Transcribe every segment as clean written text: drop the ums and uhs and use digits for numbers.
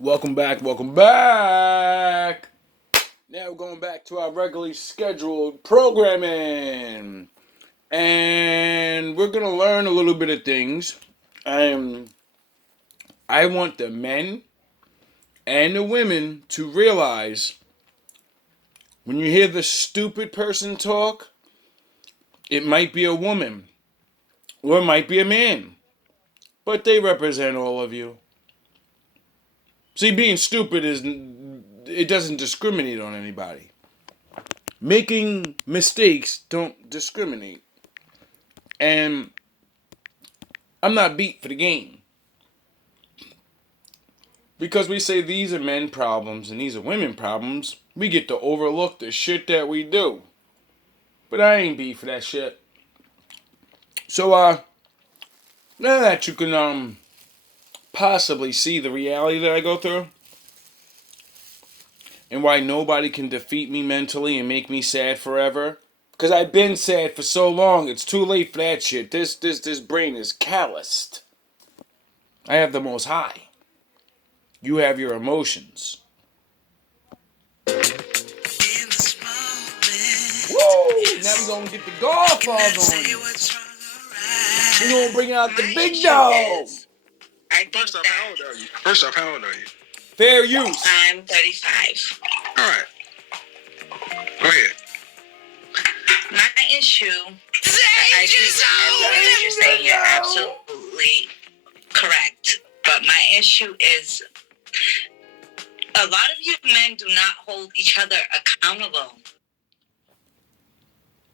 Welcome back, welcome back. Now we're going back to our regularly scheduled programming. And we're going to learn a little bit of things. Um, I want the men and the women to realize when you hear the stupid person talk, it might be a woman or it might be a man, but they represent all of you. See, being stupid it doesn't discriminate on anybody. Making mistakes don't discriminate. And I'm not beat for the game. Because we say these are men problems and these are women problems, we get to overlook the shit that we do. But I ain't beat for that shit. So now that you can possibly see the reality that I go through and why nobody can defeat me mentally and make me sad forever. Cause I've been sad for so long, it's too late for that shit. This brain is calloused. I have the most high. You have your emotions. Woo! Now we gonna get the golf balls on you. We gonna bring out the big dog. First off, how old are you? Fair use. I'm 35. All right. Go ahead. My issue, I agree with everything you're saying. You're absolutely correct. But my issue is a lot of you men do not hold each other accountable.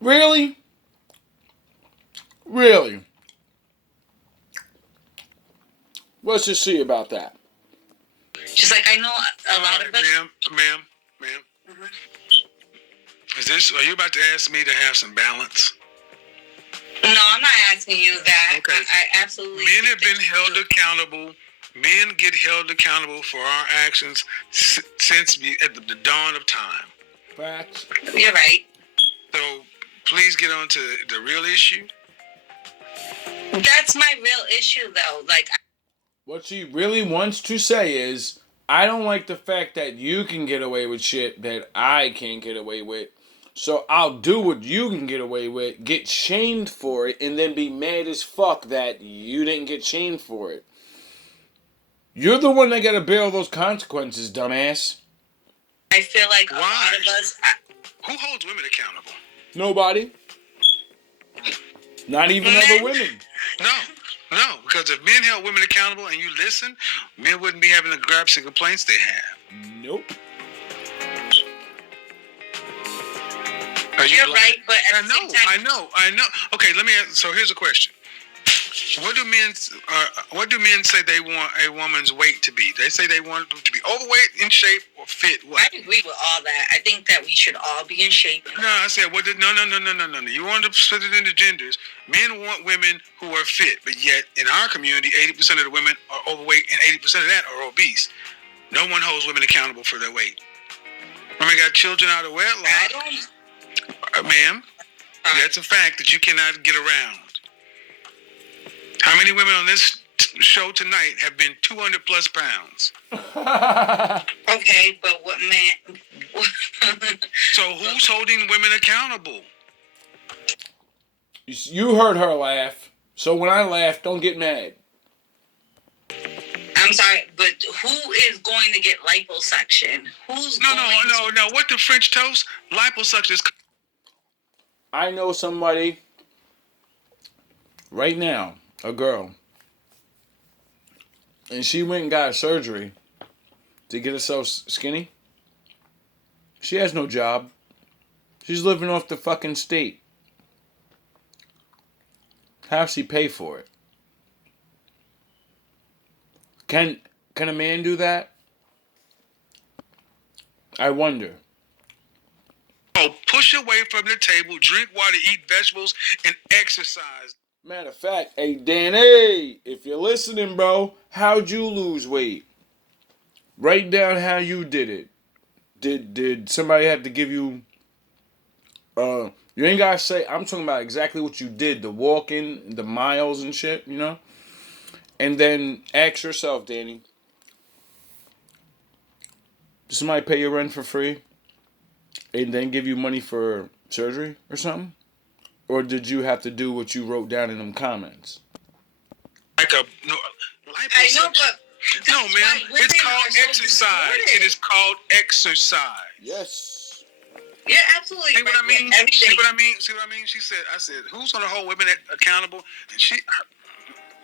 Really? Really? Let's just see about that. Just like I know a lot of us. Ma'am. Mm-hmm. Are you about to ask me to have some balance? No, I'm not asking you that. Okay. I absolutely. Men have been held accountable. Men get held accountable for our actions since at the dawn of time. Facts. You're right. So please get on to the real issue. That's my real issue, though. What she really wants to say is, I don't like the fact that you can get away with shit that I can't get away with. So I'll do what you can get away with, get shamed for it, and then be mad as fuck that you didn't get shamed for it. You're the one that gotta bear all those consequences, dumbass. I feel like a lot of us. Who holds women accountable? Nobody. Not even other women. No, because if men held women accountable and you listen, men wouldn't be having the gripes and complaints they have. Nope. You're right, but at the same time, I know. Okay, let me ask. So here's a question: What do men say they want a woman's weight to be? They say they want them to be overweight, in shape, or fit. What? I agree with all that. I think that we should all be in shape. No, I said what? No. You want to split it into genders. Men want women who are fit, but yet in our community, 80% of the women are overweight and 80% of that are obese. No one holds women accountable for their weight. Women got children out of wedlock. Ma'am, that's a fact that you cannot get around. How many women on this show tonight have been 200 plus pounds? Okay, but what man? So who's holding women accountable? You heard her laugh. So when I laugh, don't get mad. I'm sorry, but who is going to get liposuction? No. What the French toast? Liposuction is... I know somebody right now, a girl, and she went and got a surgery to get herself skinny. She has no job. She's living off the fucking state. How's she pay for it? Can a man do that? I wonder. Push away from the table, drink water, eat vegetables, and exercise. Matter of fact, hey Danny, if you're listening, bro, how'd you lose weight? Write down how you did it. Did somebody have to give you? You ain't gotta say. I'm talking about exactly what you did, the walking, the miles and shit, you know. And then ask yourself, Danny, Did somebody pay your rent for free and then give you money for surgery or something? Or did you have to do what you wrote down in them comments? Like a no, I know, but no, man. It's called exercise. It is called exercise. Yes. You're absolutely See right. what I mean? Everything. See what I mean? See what I mean? She said, I said, who's going to hold women accountable? And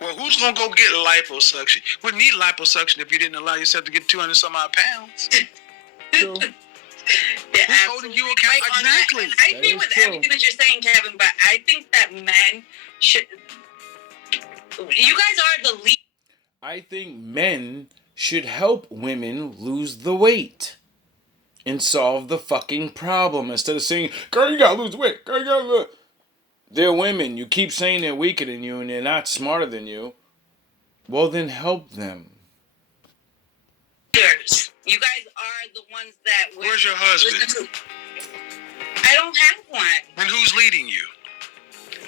well, who's going to go get liposuction? Wouldn't need liposuction if you didn't allow yourself to get 200 some odd pounds. True. Who's holding you accountable? Right Exactly. I agree with everything that you're saying, Kevin, but I think that men should. You guys are the lead. I think men should help women lose the weight and solve the fucking problem instead of saying, girl, you gotta lose weight. Girl, you gotta lose. They're women. You keep saying they're weaker than you and they're not smarter than you. Well, then help them. You guys are the ones that. Where's your husband? I don't have one. And who's leading you?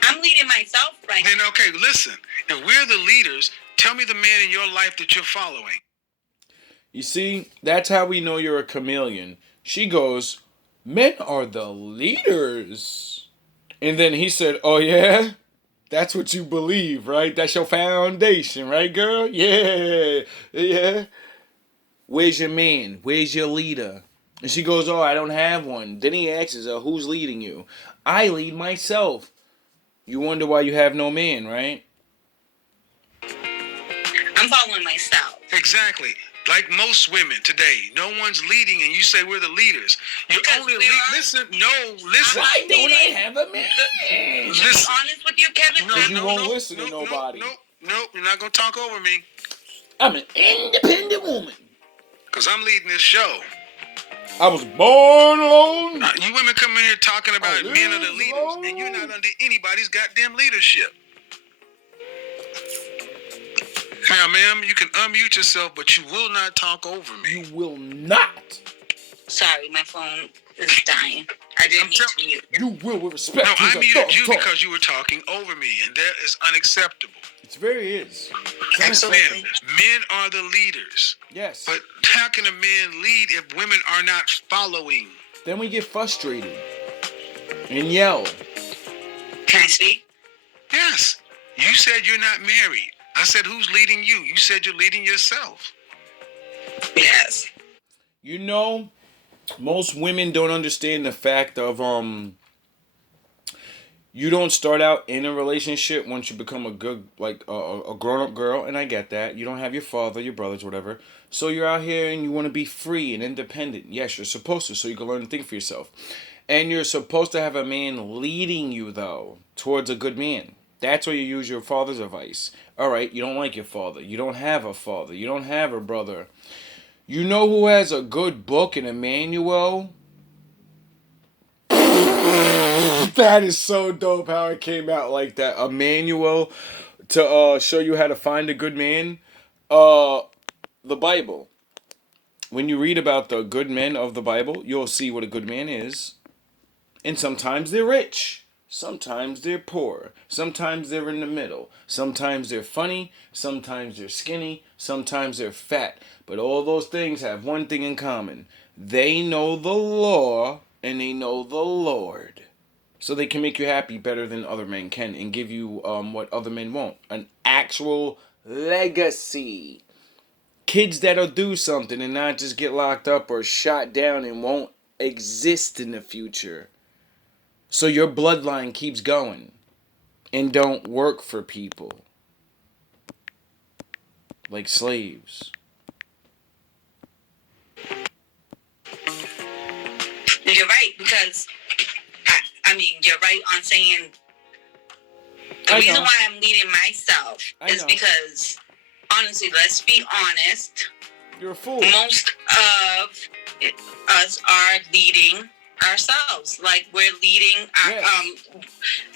I'm leading myself right now. Then, okay, listen. If we're the leaders, tell me the man in your life that you're following. You see, that's how we know you're a chameleon. She goes, men are the leaders. And then he said, oh yeah? That's what you believe, right? That's your foundation, right, girl? Yeah. Yeah. Where's your man? Where's your leader? And she goes, oh, I don't have one. Then he asks her, who's leading you? I lead myself. You wonder why you have no man, right? I'm following myself. Exactly. Like most women today, no one's leading, and you say we're the leaders. You're only listen. No, listen. Why don't I have a man? To be honest with you, Kevin, you won't listen to nobody. Nope, you're not gonna talk over me. I'm an independent woman. Cause I'm leading this show. I was born alone. You women come in here talking about men are the leaders, alone. and you're not under anybody's goddamn leadership. Now, ma'am, you can unmute yourself, but you will not talk over me. You will not. Sorry, my phone is dying. I didn't need to mute. You will with respect. No, I muted you because you were talking over me, and that is unacceptable. It very is. Absolutely. Men are the leaders. Yes. But how can a man lead if women are not following? Then we get frustrated and yell. Can I speak? Yes. You said you're not married. I said, who's leading you? You said you're leading yourself. Yes. You know, most women don't understand the fact of you don't start out in a relationship once you become a good, like a grown-up girl, and I get that. You don't have your father, your brothers, whatever. So you're out here and you want to be free and independent. Yes, you're supposed to, so you can learn to think for yourself. And you're supposed to have a man leading you, though, towards a good man. That's where you use your father's advice. All right, you don't like your father. You don't have a father. You don't have a brother. You know who has a good book and a manual? That is so dope how it came out like that. A manual to show you how to find a good man. The Bible. When you read about the good men of the Bible, you'll see what a good man is. And sometimes they're rich. Sometimes they're poor. Sometimes they're in the middle. Sometimes they're funny. Sometimes they're skinny. Sometimes they're fat. But all those things have one thing in common. They know the law and they know the Lord. So they can make you happy better than other men can and give you what other men won't. An actual legacy. Kids that'll do something and not just get locked up or shot down and won't exist in the future. So your bloodline keeps going and don't work for people like slaves. You're right, because I mean, you're right on saying the reason why I'm leading myself is because, honestly, let's be honest. You're a fool. Most of us are leading ourselves. Like, we're leading our, Yes.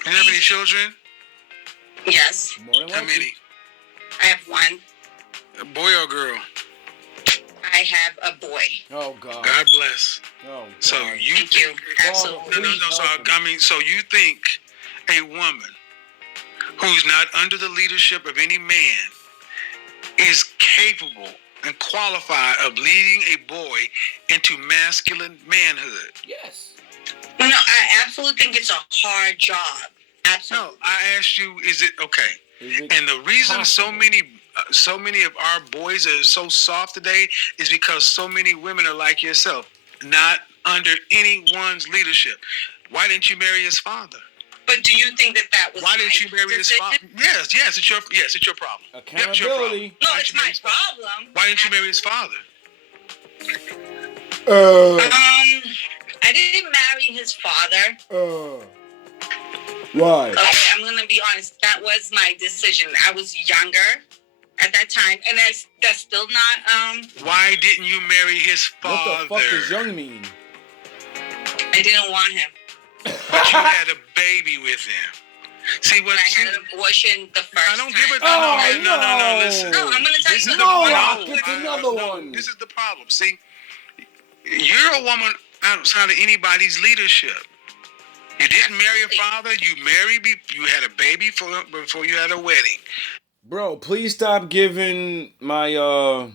You have any children? Yes. More than How likely. many? I have one. A boy or girl? I have a boy. Oh, God. God bless. Oh, God. So you Thank you. think... Absolutely. No. So you think a woman who's not under the leadership of any man is capable and qualified of leading a boy into masculine manhood? Yes. No, I absolutely think it's a hard job. Absolutely. No, I asked you, is it okay? And the reason possible? so many of our boys are so soft today is because so many women are like yourself, not under anyone's leadership. Why didn't you marry his father? But do you think that was Why didn't you marry his father? Yes, it's your problem. Accountability. No, it's my problem. Why didn't you marry his father? I didn't marry his father. Why? Okay, I'm gonna be honest. That was my decision. I was younger at that time, and that's still not. Why didn't you marry his father? What the fuck does young mean? I didn't want him. But you had a baby with him. See what I had an abortion the first time. I don't give it. No, listen. No, I'm gonna tell you. It's another one. This is the problem. See, you're a woman outside of anybody's leadership. You didn't marry a father. You had a baby before you had a wedding. Bro, please stop giving my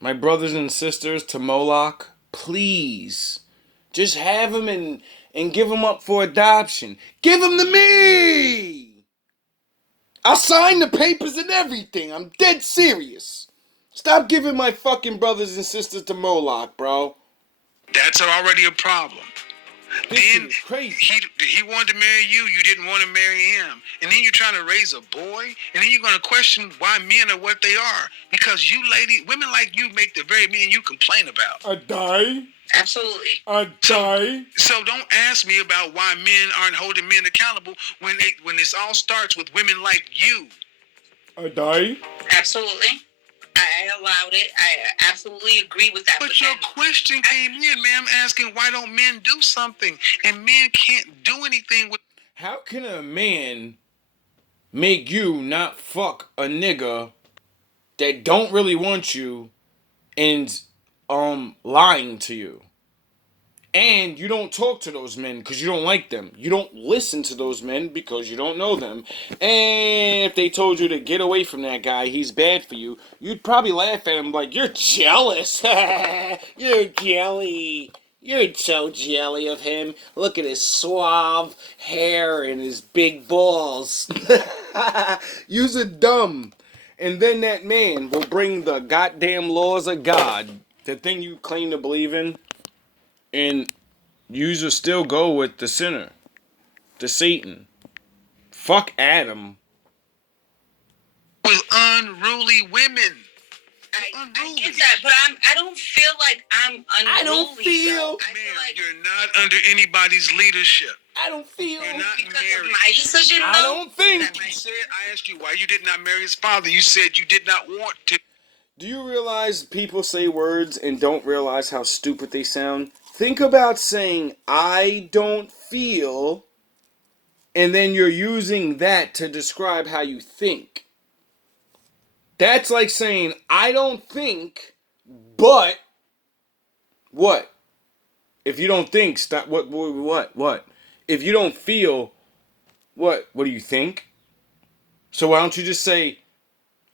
my brothers and sisters to Moloch. Please. Just have them and give them up for adoption. Give them to me! I'll sign the papers and everything. I'm dead serious. Stop giving my fucking brothers and sisters to Moloch, bro. That's already a problem. This Then shit is crazy. he wanted to marry you. You didn't want to marry him. And then you're trying to raise a boy. And then you're going to question why men are what they are. Because women like you make the very men you complain about. I die. Absolutely. I die. So don't ask me about why men aren't holding men accountable when this all starts with women like you. I die. Absolutely. I allowed it. I absolutely agree with that. But your question came in, ma'am, asking why don't men do something? And men can't do anything with... How can a man make you not fuck a nigga that don't really want you and lying to you? And you don't talk to those men because you don't like them. You don't listen to those men because you don't know them. And if they told you to get away from that guy, he's bad for you, you'd probably laugh at him like, you're jealous. You're jelly. You're so jelly of him. Look at his suave hair and his big balls. You're dumb. And then that man will bring the goddamn laws of God, the thing you claim to believe in, and you'll still go with the sinner, the Satan. Fuck Adam. With unruly women. I get that, but I don't feel like I'm unruly. I don't feel... Ma'am, you're not under anybody's leadership. I don't feel... You're not because married. of my decision. I don't think... I asked you why you did not marry his father. You said you did not want to. Do you realize people say words and don't realize how stupid they sound? Think about saying, I don't feel, and then you're using that to describe how you think. That's like saying, I don't think, but what? If you don't think, stop. What? If you don't feel, what? What do you think? So why don't you just say,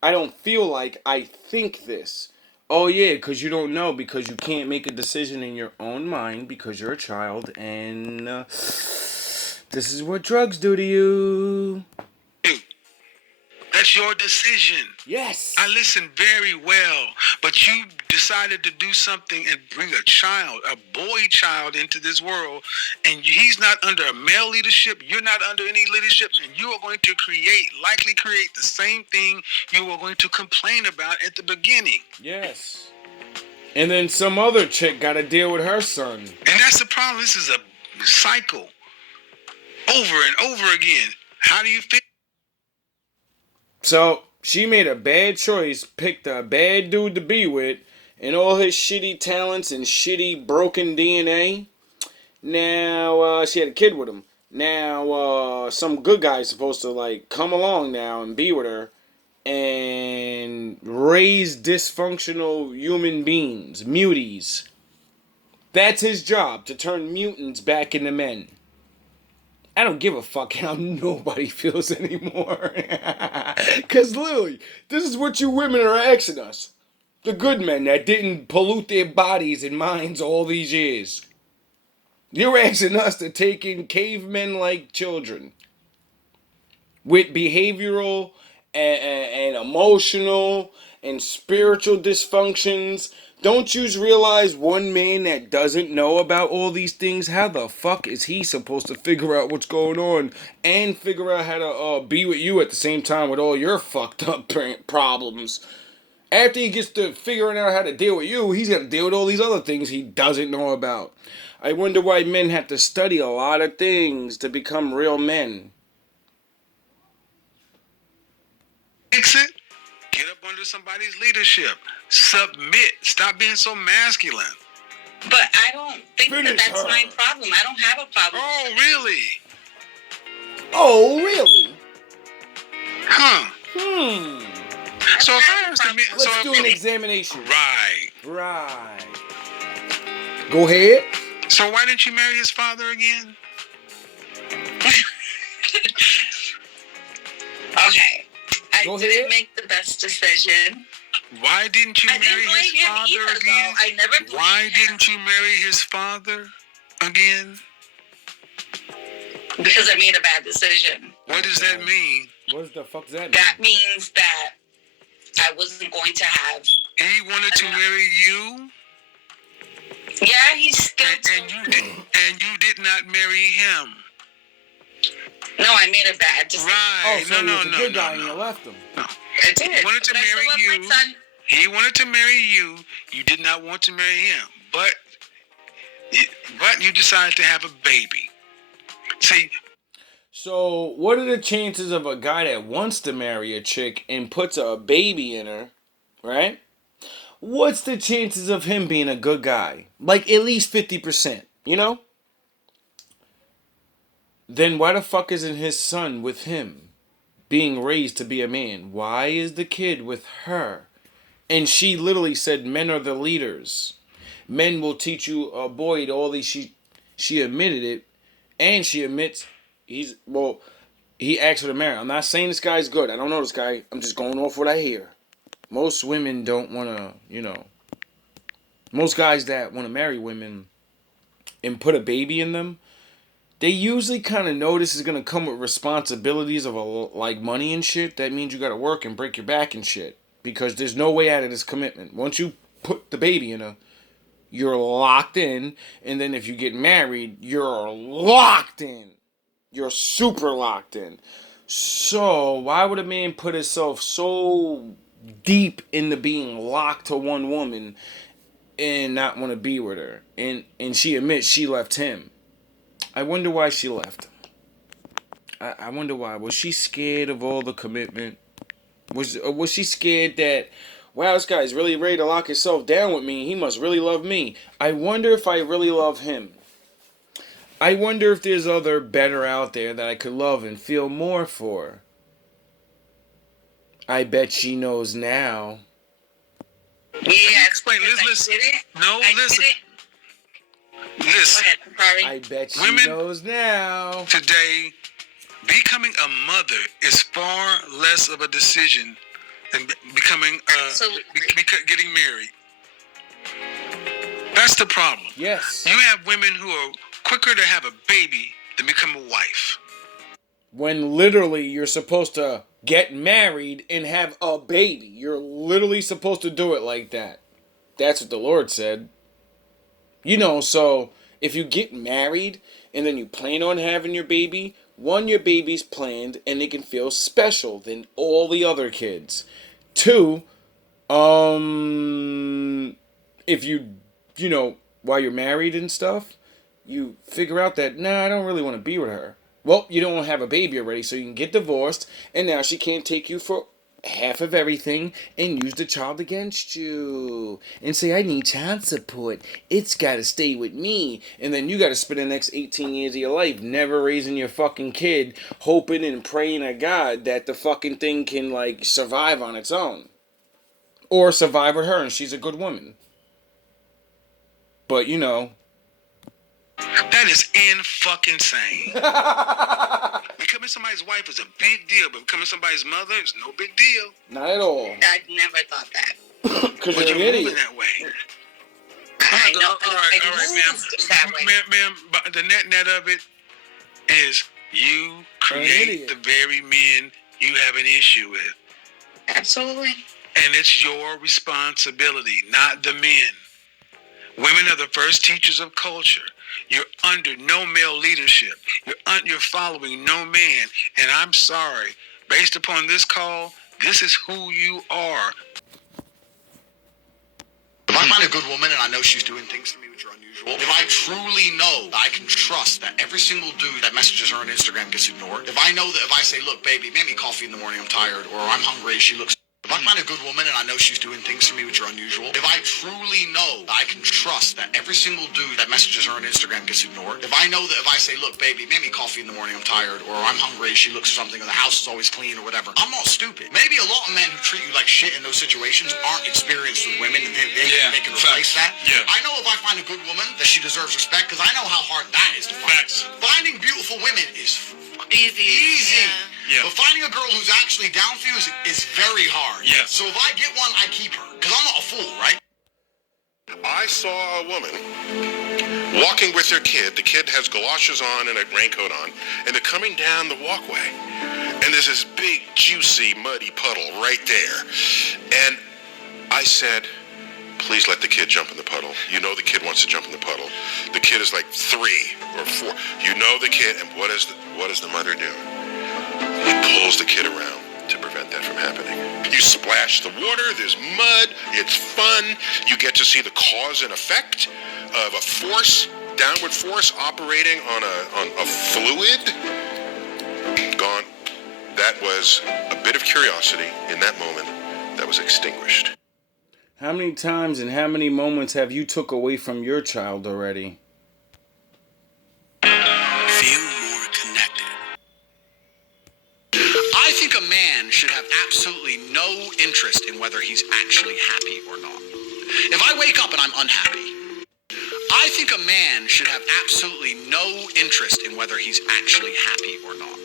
I don't feel like I think this. Oh yeah, because you don't know, because you can't make a decision in your own mind because you're a child, and this is what drugs do to you. That's your decision. Yes. I listened very well, but you decided to do something and bring a child, a boy child into this world, and he's not under a male leadership, you're not under any leadership, and you are going to likely create the same thing you were going to complain about at the beginning. Yes. And then some other chick got to deal with her son. And that's the problem. This is a cycle. Over and over again. How do you feel? So, she made a bad choice, picked a bad dude to be with, and all his shitty talents and shitty broken DNA. Now, she had a kid with him. Now, some good guy's supposed to, like, come along now and be with her and raise dysfunctional human beings, muties. That's his job, to turn mutants back into men. I don't give a fuck how nobody feels anymore. Because literally, this is what you women are asking us. The good men that didn't pollute their bodies and minds all these years. You're asking us to take in cavemen like children with behavioral and emotional and spiritual dysfunctions. Don't you realize one man that doesn't know about all these things, how the fuck is he supposed to figure out what's going on and figure out how to be with you at the same time with all your fucked up problems? After he gets to figuring out how to deal with you, he's got to deal with all these other things he doesn't know about. I wonder why men have to study a lot of things to become real men. Fix it. Get up under somebody's leadership. Submit. Stop being so masculine. But I don't think Finish that's her. my problem. I don't have a problem. Oh, really? Oh, really? Huh. So if I was to be, Let's do an examination. Right. Go ahead. So why didn't you marry his father again? Okay. I Go didn't ahead. make the best decision. Why didn't you I marry didn't blame his him father either, again? though. I never blamed Why him. didn't you marry his father again? Because I made a bad decision. What does that mean? What the fuck does that mean? That means that I wasn't going to have. He wanted to marry you, Yeah, he's still. and you did not marry him. No, I made a bad decision. Right? So no. he was a good guy and you left him. I did. He wanted to But I still marry love you. my son. He wanted to marry you. You did not want to marry him, but you decided to have a baby. See, So, what are the chances of a guy that wants to marry a chick and puts a baby in her, right? What's the chances of him being a good guy? Like, at least 50%, you know? Then why the fuck isn't his son with him, being raised to be a man? Why is the kid with her? And she literally said, men are the leaders. Men will teach you a boy all these. She admitted it, and she admits he asked her to marry. I'm not saying this guy's good. I don't know this guy. I'm just going off what I hear. Most women don't want to, most guys that want to marry women and put a baby in them, they usually kind of know this is going to come with responsibilities of like money and shit. That means you got to work and break your back and shit. Because there's no way out of this commitment. Once you put the baby in her, you're locked in. And then if you get married, you're locked in. You're super locked in. So, why would a man put himself so deep into being locked to one woman and not want to be with her? And she admits she left him. I wonder why she left. I wonder why. Was she scared of all the commitment? Was she scared that, wow, this guy's really ready to lock himself down with me. He must really love me. I wonder if I really love him. I wonder if there's other better out there that I could love and feel more for. I bet she knows now. Yeah, explain. Listen. No, listen. Go Listen. ahead. I'm sorry. I bet she Women- knows now. Today, becoming a mother is far less of a decision than becoming Absolutely. getting married. That's the problem. Yes. You have women who are quicker to have a baby than become a wife. When literally you're supposed to get married and have a baby. You're literally supposed to do it like that. That's what the Lord said. So if you get married and then you plan on having your baby, one, your baby's planned and it can feel special than all the other kids. Two, if you while you're married and stuff, you figure out that, I don't really want to be with her. Well, you don't have a baby already, so you can get divorced, and now she can't take you for half of everything and use the child against you. And say, I need child support. It's got to stay with me. And then you got to spend the next 18 years of your life never raising your fucking kid, hoping and praying to God that the fucking thing can, survive on its own. Or survive with her, and she's a good woman. But, That is fucking insane. Becoming somebody's wife is a big deal, but becoming somebody's mother is no big deal. Not at all. I never thought that. Because But you're you're an moving idiot. that way. I know. All right, ma'am. Ma'am, but the net of it is you create idiot. the very men you have an issue with. Absolutely. And it's your responsibility, not the men. Women are the first teachers of culture. You're under no male leadership. You're following no man. And I'm sorry, based upon this call, this is who you are. If I find a good woman and I know she's doing things for me which are unusual, if I truly know that I can trust that every single dude that messages her on Instagram gets ignored, if I know that if I say, look, baby, make me coffee in the morning, I'm tired, or I'm hungry, she looks... If I find a good woman and I know she's doing things for me which are unusual, if I truly know that I can trust that every single dude that messages her on Instagram gets ignored, if I know that if I say, look, baby, make me coffee in the morning, I'm tired, or I'm hungry, she looks something, or the house is always clean, or whatever, I'm not stupid. Maybe a lot of men who treat you like shit in those situations aren't experienced with women, and they can replace that. Yeah. I know if I find a good woman that she deserves respect, because I know how hard that is to find. Facts. Finding beautiful women is Easy. Yeah. But finding a girl who's actually down for you is very hard. Yeah. So if I get one, I keep her. Because I'm not a fool, right? I saw a woman walking with her kid. The kid has galoshes on and a raincoat on, and they're coming down the walkway. And there's this big, juicy, muddy puddle right there. And I said, please let the kid jump in the puddle. You know the kid wants to jump in the puddle. The kid is like 3 or 4. You know the kid, and what does the mother do? He pulls the kid around to prevent that from happening. You splash the water, there's mud, it's fun. You get to see the cause and effect of a force, downward force operating on a fluid. Gone. That was a bit of curiosity in that moment that was extinguished. How many times and how many moments have you took away from your child already? Feel more connected. I think a man should have absolutely no interest in whether he's actually happy or not. If I wake up and I'm unhappy, I think a man should have absolutely no interest in whether he's actually happy or not.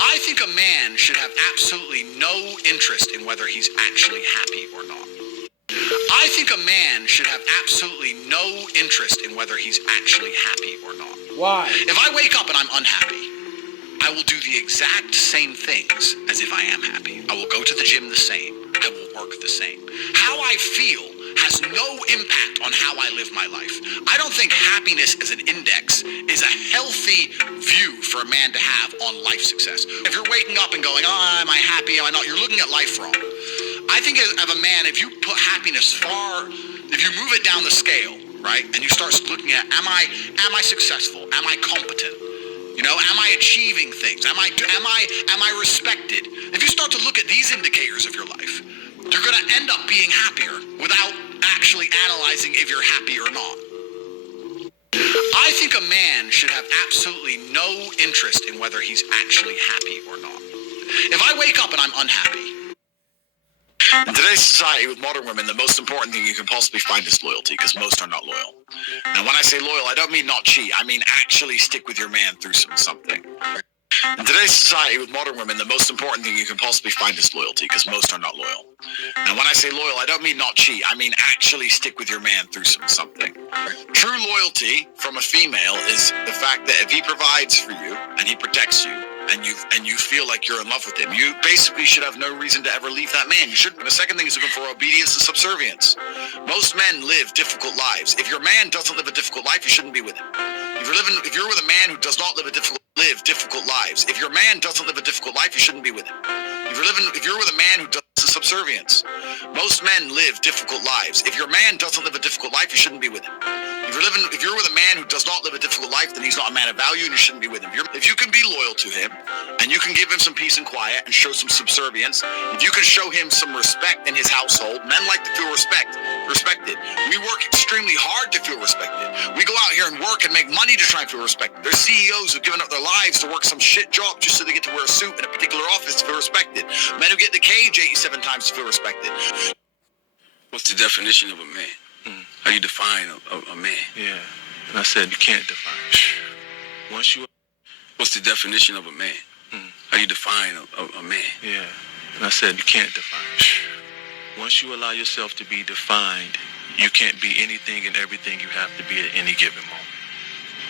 I think a man should have absolutely no interest in whether he's actually happy or not. I think a man should have absolutely no interest in whether he's actually happy or not. Why? If I wake up and I'm unhappy, I will do the exact same things as if I am happy. I will go to the gym the same. I will work the same. How I feel has no impact on how I live my life. I don't think happiness as an index is a healthy view for a man to have on life success. If you're waking up and going, oh, am I happy, am I not? You're looking at life wrong. I think as a man, if you put happiness if you move it down the scale, right, and you start looking at, am I successful? Am I competent? You know, am I achieving things? Am I respected? If you start to look at these indicators of your life, you're going to end up being happier without actually analyzing if you're happy or not. I think a man should have absolutely no interest in whether he's actually happy or not. If I wake up and I'm unhappy, in today's society with modern women, the most important thing you can possibly find is loyalty, because most are not loyal. And when I say loyal, I don't mean not cheat. I mean actually stick with your man through something. In today's society with modern women, the most important thing you can possibly find is loyalty, because most are not loyal. And when I say loyal, I don't mean not cheat. I mean actually stick with your man through something. True loyalty from a female is the fact that if he provides for you and he protects you, and you feel like you're in love with him, you basically should have no reason to ever leave that man. You shouldn't. And the second thing is looking for obedience and subservience. Most men live difficult lives. If your man doesn't live a difficult life, you shouldn't be with him. If you're with a man who does not live difficult lives. If your man doesn't live a difficult life, you shouldn't be with him. If you're with a man who does subservience, most men live difficult lives. If your man doesn't live a difficult life, you shouldn't be with him. If you're with a man who does not live a difficult life, then he's not a man of value and you shouldn't be with him. If you can be loyal to him and you can give him some peace and quiet and show some subservience, if you can show him some respect in his household, men like to feel respected. We work extremely hard to feel respected. We go out here and work and make money to try and feel respected. There's CEOs who've given up their lives to work some shit job just so they get to wear a suit in a particular office to feel respected. Men who get in the cage 87 times to feel respected. What's the definition of a man? How you define a man? Yeah, and I said you can't define it. What's the definition of a man? How you define a man? Yeah, and I said you can't define it. Once you allow yourself to be defined, you can't be anything and everything you have to be at any given moment.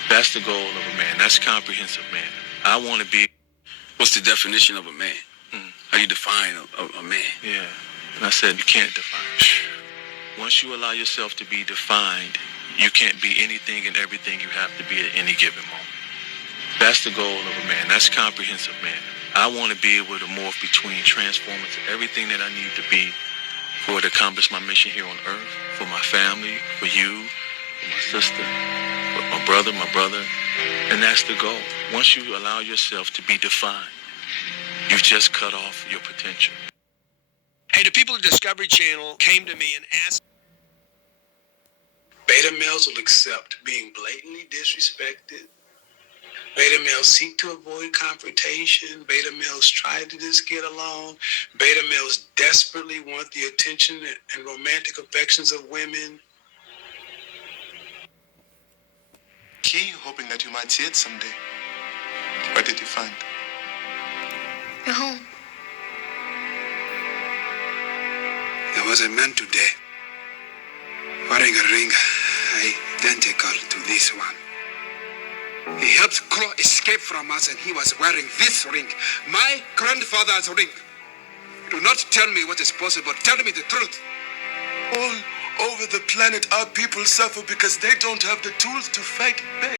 That's the goal of a man. That's comprehensive man. I want to be... What's the definition of a man? How you define a man? Yeah. And I said, you can't define it. Once you allow yourself to be defined, you can't be anything and everything you have to be at any given moment. That's the goal of a man. That's comprehensive man. I want to be able to morph between, transform into everything that I need to be for to accomplish my mission here on earth, for my family, for you, for my sister, for my brother, and that's the goal. Once you allow yourself to be defined, you've just cut off your potential. Hey, the people at Discovery Channel came to me and asked. Beta males will accept being blatantly disrespected. Beta males seek to avoid confrontation. Beta males try to just get along. Beta males desperately want the attention and romantic affections of women. Key, hoping that you might see it someday. What did you find? You're home. There was a man today wearing a ring identical to this one. He helped Crow escape from us and he was wearing this ring, my grandfather's ring. Do not tell me what is possible. Tell me the truth. All over the planet, our people suffer because they don't have the tools to fight back.